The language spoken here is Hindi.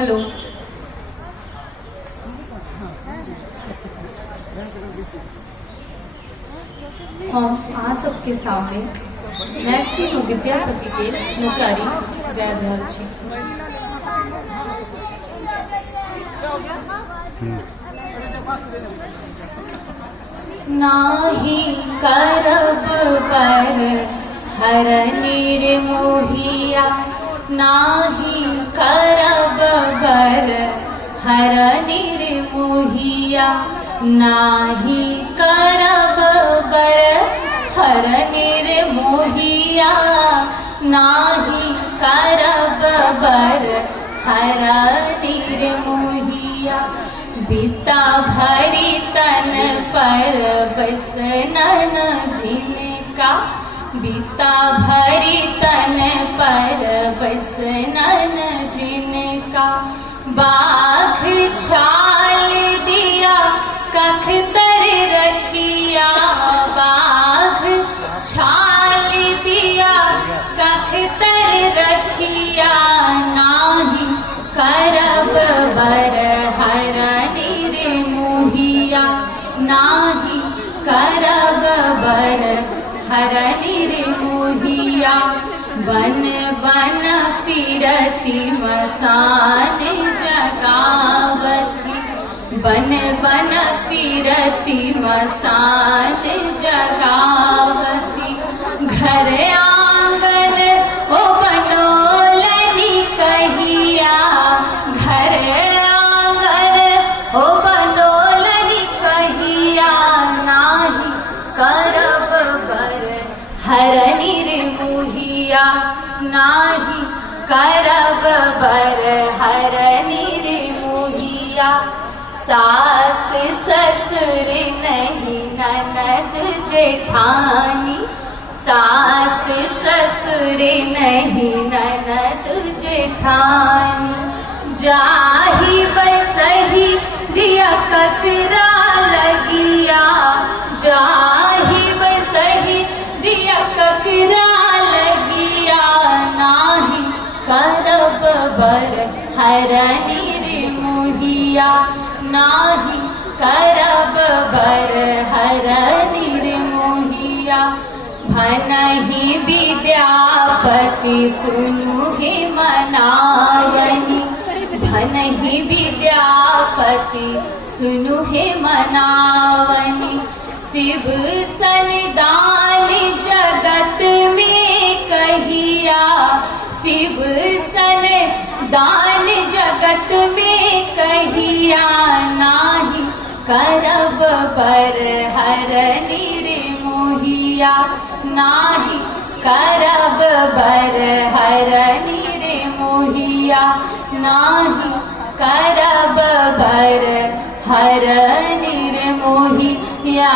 हेलो। हाँ सबके सामने मैं श्री विद्यापति के नचारी गयाध्याल जी। नाही करब बर हर निर्मोहिया, नाही करब बर हर निर्मोहिया, नाही करब बर हर निर्मोहिया, नाही करब बर हर निर्मोहिया। बीता भरी तन पर बस नन जिनका, बीता भरी तन पर बस नन जिनका। बाघ छाल दिया कख तर रखिया, बाघ छाल दिया कख तर रखिया, नाही करब बर हर निर्मोहिया, नाही करब बर हर निर्मोहिया। बन बन फिरती मसान जगावती, बन बन फिरती मसान जगावती। घर आंगन ओ बनोलनी कहिया, घर आंगन ओ बनोलनी कहिया, नाही करब बर हर निर्मोहिया, नाही करब बर हर निर्मोहिया। सास ससुर नहीं ननद जेठानी, सास ससुर नहीं ननद जेठानी। जाहि बसहि दिया ककरा लगिया, जाहि बसहि दिया ककरा लगिया, नाही करब बर हर निर्मोहिया, नाही करब बर हर निर्मोहिया। भनहि विद्यापति सुनु हे मनावनी, भनहि विद्यापति सुनु हे मनावनी। शिव सनदान जगत में कहिया, शिव सनदान जगत में कहिया, नाही करब बर हर निर्मोहिया, नाही करब बर हर निर्मोहिया, नाही करब बर हर निर्मोहिया।